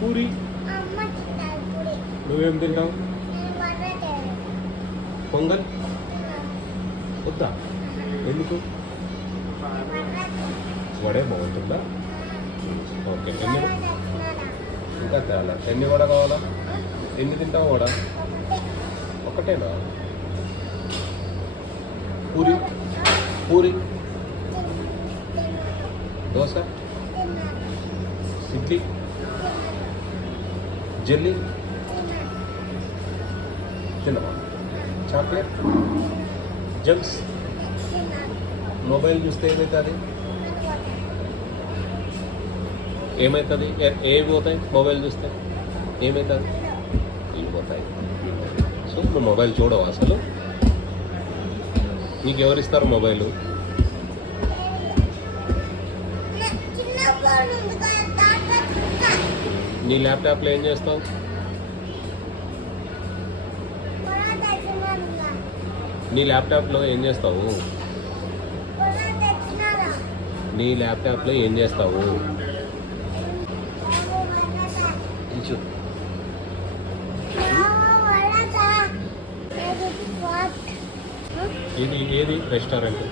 పూరి. నువ్వేం తింటావు? పొంగల్ వద్దా? ఎందుకు? వడే బాగుంటుందా? ఓకే. ఇంకా తేలా. ఎన్ని వడ కావాలా? ఎన్ని తింటావు వడ? ఒకటేనా? పూరి పూరి దోశ ఇడ్లీ జల్లీ తినవా? చాక్లెట్ జగ్స్ మొబైల్ చూస్తే ఏమవుతుంది? ఏమవుతుంది? ఏమి పోతాయి మొబైల్ చూస్తే? ఏమవుతుంది? ఇవి పోతాయి. సో నువ్వు మొబైల్ చూడవు అసలు? నీకు ఎవరిస్తారు మొబైలు? నీ ల్యాప్టాప్లో ఏం చేస్తావు? నీ ల్యాప్టాప్లో ఏం చేస్తావు? నీ ల్యాప్టాప్లో ఏం చేస్తావు? ఇది ఏది రెస్టారెంట్?